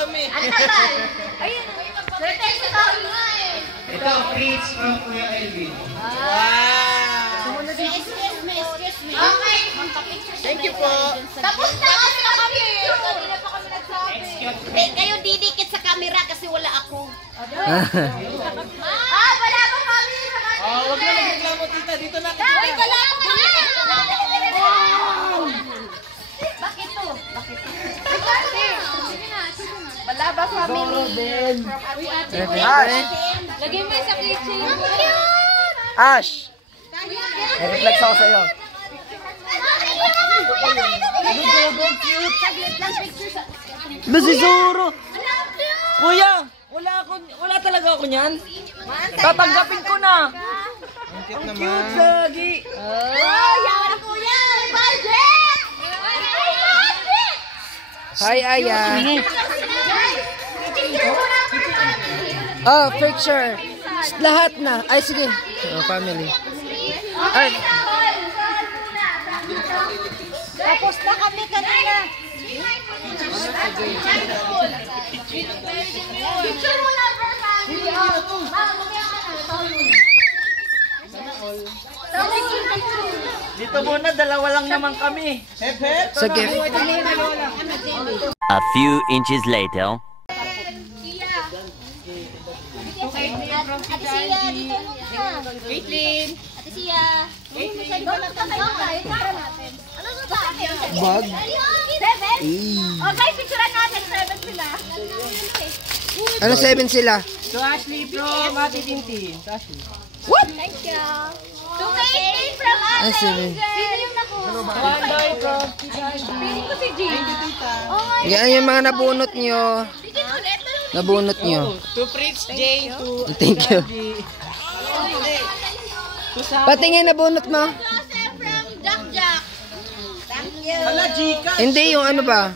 kami. Ang tagal. Ayun. Surprise sa tao nga eh. Ito, treats from Kuya Elvin. Wow! Excuse me. Okay. Thank you po. Tapos na kami. Kanina pa kami nagsabi. Kayo didikit sa camera kasi wala ako. Wala pa kami. Wag na nagreklamo, tita. Dito na kita. Uy, wala pa kami. Bakit to? Wala ba family? Lagay mo sa kitchen. Ang cute! Ash! Reflex ako sa'yo. Si Zoro! Kuya! Wala talaga ako niyan. Tatanggapin ko na. Ang cute, Zagi. Yaman kuya! Budget! Hi, Aya. Oh, picture. Lahat na. Ay, sige. Family. Ay. Tapos na kami kanina. Picture mo na, bro, family. Dito muna, dalawa lang naman kami. Sige. A few inches later. Ate Sia, dito muna. Caitlin. Ate Sia. Doon ka kayo tayo para natin. Ano ba? Bag. 7? Okay, picturean natin. 7 sila. Ano 7 sila? So Ashley from Ate Tintin. What? Thank you. 2K from Ate seven. Sino yung nakuha? Wandoy from Tita. Piling ko si Jean. Yan yung mga nabunot nyo. Nabunot nyo. To Fritz J. To Thank you. Patingin nabunot mo. Joseph from Jack Jack. Thank you. Hala, Gika. Hindi, yung ano ba?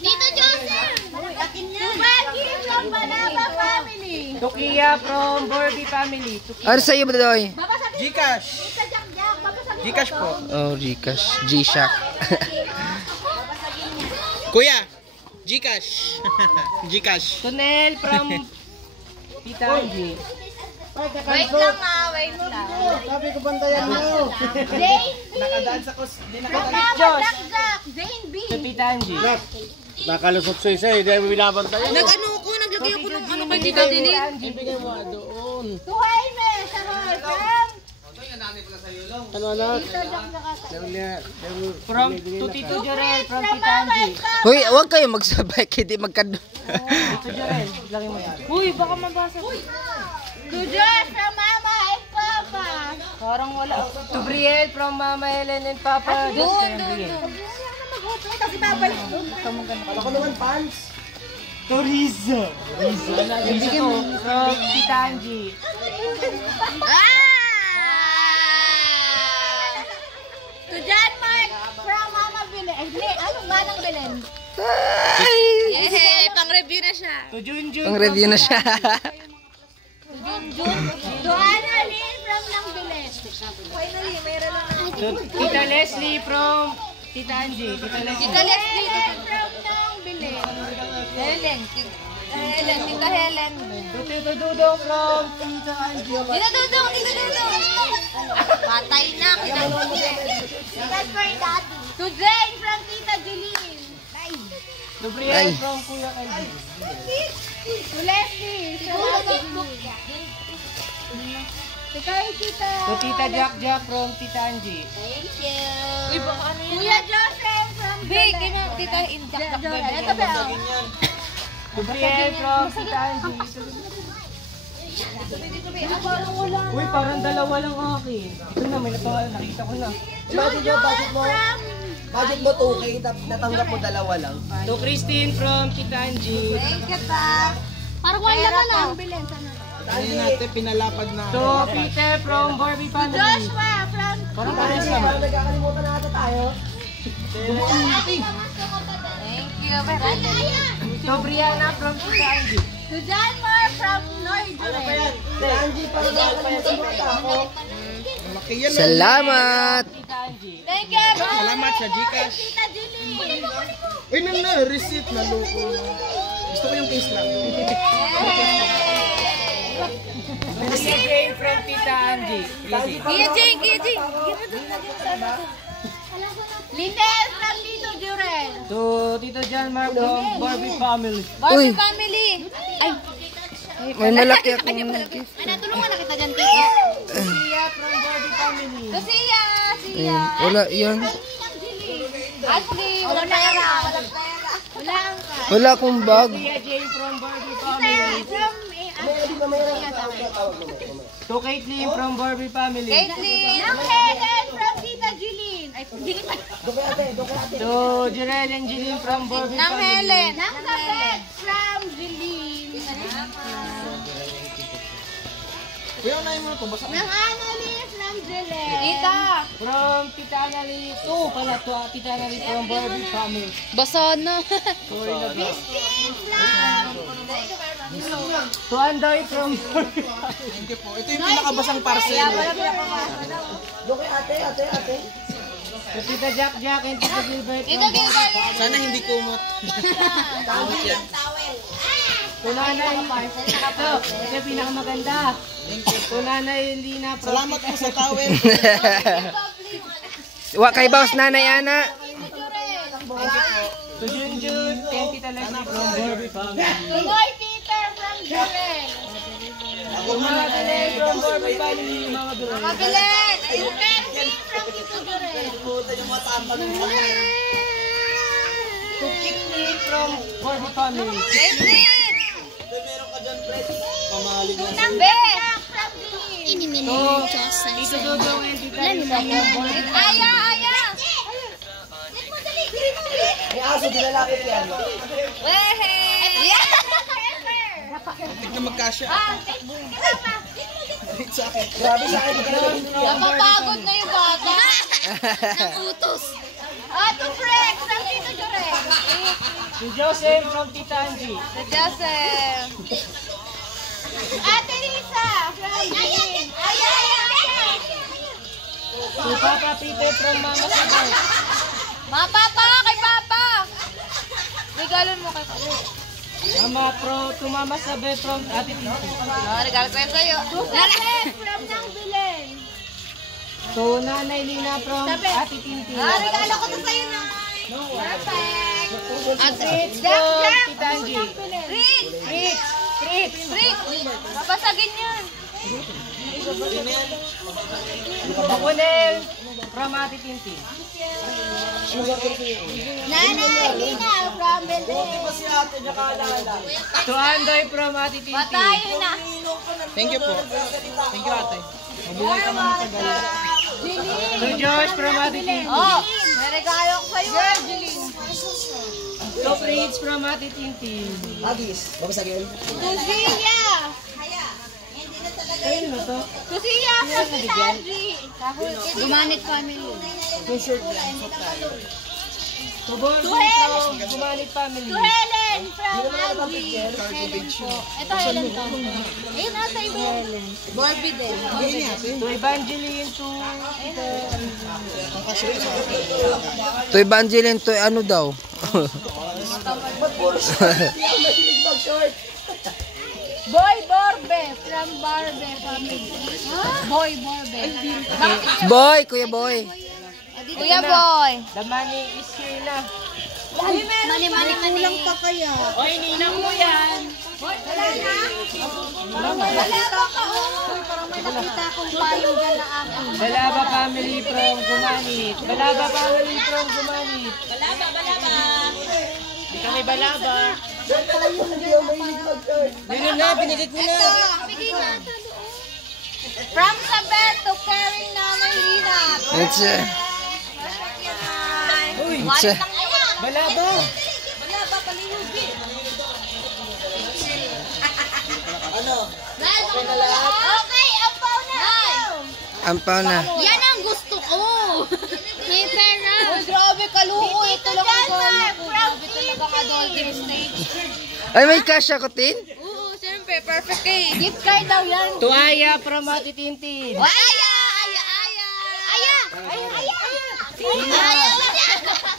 Dito Joseph. Tubagi from Banaba family. Tukia from Borby family. Ano sa'yo ba, Doy? Gcash. Sa Jack Jack. Gcash po. Oh, Gcash. G-Shock. Kuya, Gcash. Gcash. Tunel from Tita Angie. Wait lang wait lang. Sabi ko bantayan mo. Jane B. Nakadaan sa kos. Di nakadaan. Banaba Jack Jack. Jane B. Sa Tita Angie. Nakalusot sa isa, hindi mo binabantayan. Nag-ano ko, naglagay ako ng ano kay Tita Dilin. Ibigay mo doon. To Jaime. Sa Roy. Ano anak? From to Tito Jorel from Tita Angie. Hoy, huwag kayo magsabay. Hindi magkado. Tito Jorel, lagay mo yan. Uy, baka mabasa ko. To Josh from Mama and Papa. Parang wala. To Brielle from Mama Helen and Papa. Doon. Kasi babalik. Ako naman pants. To Riza. Riza to from Tita Angie. To John Mark from Mama Belen. Anong manang Belen? Yehey, pang-review na siya. To Junjun. Ang review na siya. To Annalyn from Nang Belen. Finally, mayroon na. To Tita Leslie from Tita Angie. Tita Leslie. From Nang Belen. Helen. Tita Helen. To Tito Dudong from Tita Angie. Tita Dudong. Patay na. That's for daddy. To Jane from Tita Jeline. To Brielle from Kuya Elvin. To Leslie from Mama Jeline. To Tita. To Tita Jack from Tita Angie. Thank you. Uy, baka ano yan? Kuya Joseph from Big, Tita Injak. Ito ba? To Brielle from Tita Angie. Uy, parang dalawa lang akin. Ito na, may nakita ko na. Budget mo 2K, natanggap mo dalawa lang. To Christine from Tita Angie. Thank you, ta. Parang wala ka lang. Ayun natin, pinalapag na. To Peter from Barbie family. Joshua from Parang pares naman. Nagkakalimutan na ata tayo. Thank you. To Brianna from Tita Angie. To John Mark from Northern. Angie, para nakakalimutan ako. Salamat! Thank you, everyone. Salamat sa Gcash. Tita Julie. Uy, na, receipt na loko. Gusto ko yung case lang. Kuya Jane from Tita Angie. Kia Jing, Kia Jing. Lindel from Tito Jurel. To Tito John Mark from Barbie family. Barbie Uy. family. Ay, May malaki akong gift. Ay, natulungan na kita dyan, Tito. Sia from Barbie family. Lucia, Sia. Wala yan. Ashley, walang pera. Walang pera. Walang ka. Wala akong bag. Kuya Jane from Barbie family. To Caitlyn from Barbie family. Caitlyn. Ang Helen from Tita Jeline. Ay, hindi kita. To Jirel and Jeline from Barbie Nang family. Helen. Nang Sabet from Jeline. Kuya, unahin mo na ito. Basta. Nang Annalyn from Jeline. Tita. From Tita Annalyn. Pala to Tita Annalyn from Barbie family. Basa na. Sorry na ba? Christine from... To Andoy from Barbie family. Thank you po. Ito yung pinakabasang parcel. To Tita Jack and Tita Gilbert Tita from Gilbert. Sana hindi kumot. To Nanay. Ito yung pinakamaganda. To Nanay Lina from Salamat po sa towel. Wa kay boss nanay ana. To Junjun and Tita Leslie from Barbie family. Tuloy Peter from Jurel. To mga Belen from Barbie family. Mga Belen. Mabilis. Yung Percy from Tito Jurel. To Kikli from Barbie family. Caitlyn. Nang Beck from Jeline. To Tito Dodo and Tita Lisa from Barbie family. Aya, Aya. May aso, dilalapit yan. Wehe. Yeah. Hindi na magkasya. Sa akin. Grabe sa akin. Napapagod na yung bata. Utos. To Frex from Tito Jurel. To Joseph from Tita Angie. Sa Joseph. Ate Lisa from Jeline. To Papa Peter from Mama Sabay. Papa, kay Papa. Regalon mo kay Papa. To Mama Sabay from Ate Tito. Regalo ko yan sa'yo. Lalaki from Nang Bilen. To Nanay Lina from Ate Tinti. Regalo ko to sa'yo na. Perfect. At Fritz from Tita Angie. Fritz. Babasagin yan. Bakunel from Ate Tinti. Nanay Lina from Belen. To Andoy from Ate Tinti. Patayin na. Thank you po. Thank you, ate. Mabuhay ka mga tagal. To Josh from Ate Tinti. Oh, may regalo ko sa'yo. Jeline. To Fritz from Ate Tinti. Agis, babasagin. Lucia. Ayun na to. Lucia from Tita Angie. Gumanit family. To Borby from Gumanit family. To Helen from Angie. Ito Helen to. Ayun nasa iba. Barbie din. To Evangeline to To Evangeline to ano daw? Boy Borbe from Barbe family. Boy Borbe. Boy, Kuya Boy. Kuya Boy. The money is here na. Mani. Kulang pa kaya. Oy, ninang mo yan. Wala na. Wala pa ka. Parang may nakita akong payong dyan na akin. Balaba family from Gumanit. Balaba family from Gumanit. Hindi kami balaba. Meron na, binigay ko na. From Sabet to caring Nanay Lina. It's One lang ayan. Balaba. Balaba palihugin. Okay, ampaw na. ampaw na. Yan ang gusto ko. May pera. Uy, grabe kaluo. Ito lang ang gala ko. From Grabe talaga ka Dolphin Stage. Ay, may cash ako, Tin? Oo, siyempre. perfect eh. Gift card daw yan. To Aya from Ate Tintin. Aya! Aya! Aya! Aya! Aya! Aya!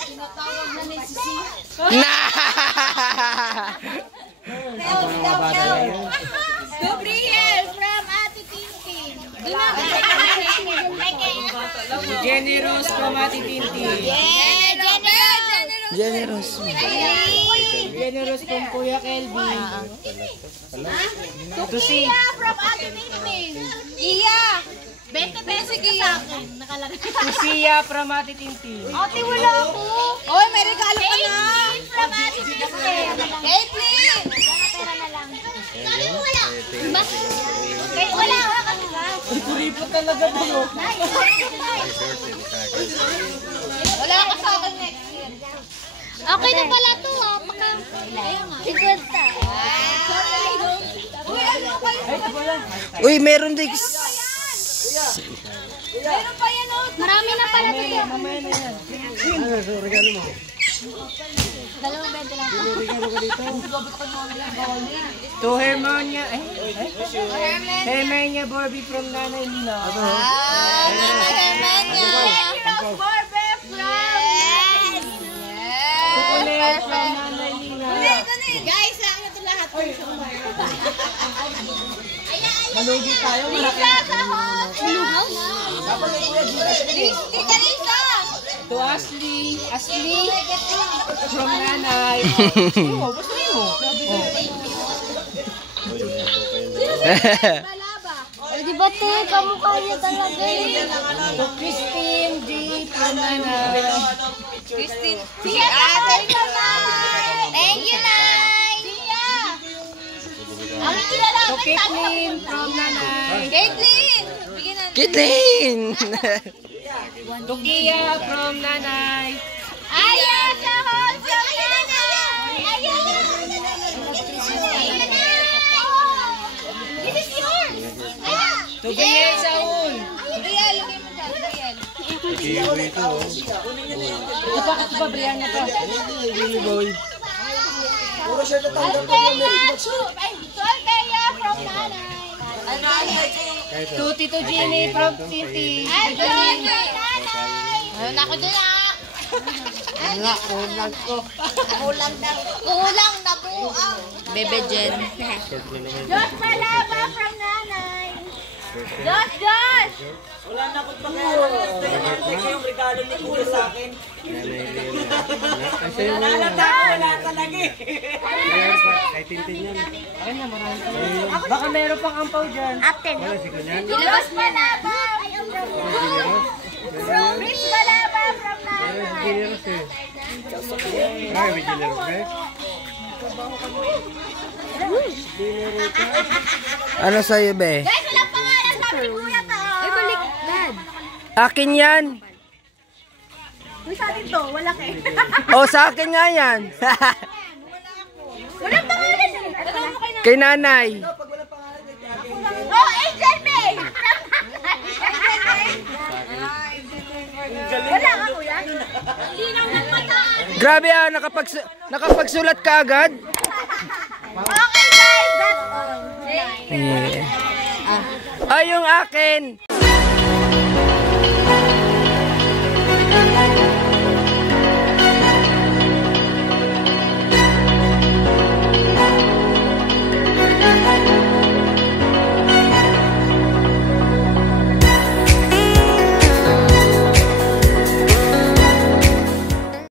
Tinatawag na ni Sisi. Gabriel from Ate Tintin. Generous from Ate Tintin. Generous. Generous from Kuya Kelvin. To si from Ate Tintin. Iya! 20 pesos ka sa akin. Nakalagay. To Sia from Ate Tintin. Ate, wala ako. Oy, may regalo ka na. From Ate Tintin. Caitlyn! Pera na lang. Wala. Ba? Wala kasi ba? Puripo talaga to. Wala ka sa akin next year. Okay na pala to ha. Paka... Sigurta. Uy, ano kayo? Uy, meron din. Meron pa yan oh. Marami na pala to. Mamaya na yan. Dalawang 20 lang. To Hermania. Hermania Barbie from Nanay Lina. Kukulit from Nanay Lina. Guys, lang ito lahat. Malugi tayo. Lisa sa house. Tita Lisa. To Ashley. Ashley from Nanay. Oh, basta mo. Balaba. Di ba te, kamukha niya talaga eh. To Christine G from Nanay. Christine. Siya thank you, Nay. Thank you, Nay. Siya. Ang kilala To ka Caitlyn from Nanay. Caitlyn. Bigyan natin. Kitin! To Kia from Nanay. Aya sa house of Nanay. Aya. This is yours. Aya. To Biel Saul. Riel, lagay mo dyan. Riel. Bakit ba Brianna pa? Althea from Nanay. To Tito Jenny from Titi. Althea from Nanay. Ayun ako dyan ah. Kulang na buang. Bebe Jen. Josh Malaba from Nanay. Josh! Wala na akong pakialam. Yung regalo ni Kuya sa akin. Wala talaga eh. Baka meron pang ampaw dyan. Atin. Josh Malaba. Chris Malaba from Nanay. Ano sa'yo, be? Guys, walang pangalan sa ating kuya to. Ay, balik. Dad. Akin yan. Sa atin to, wala kayo. O, sa akin nga yan. Walang pangalan. Tanong mo kay Kay nanay. Oh, Angel May! Wala ka, kuya? Linaw ng mata. Grabe ah, nakapagsulat ka agad. Okay, guys, that's all. Yeah. Ay, yung akin.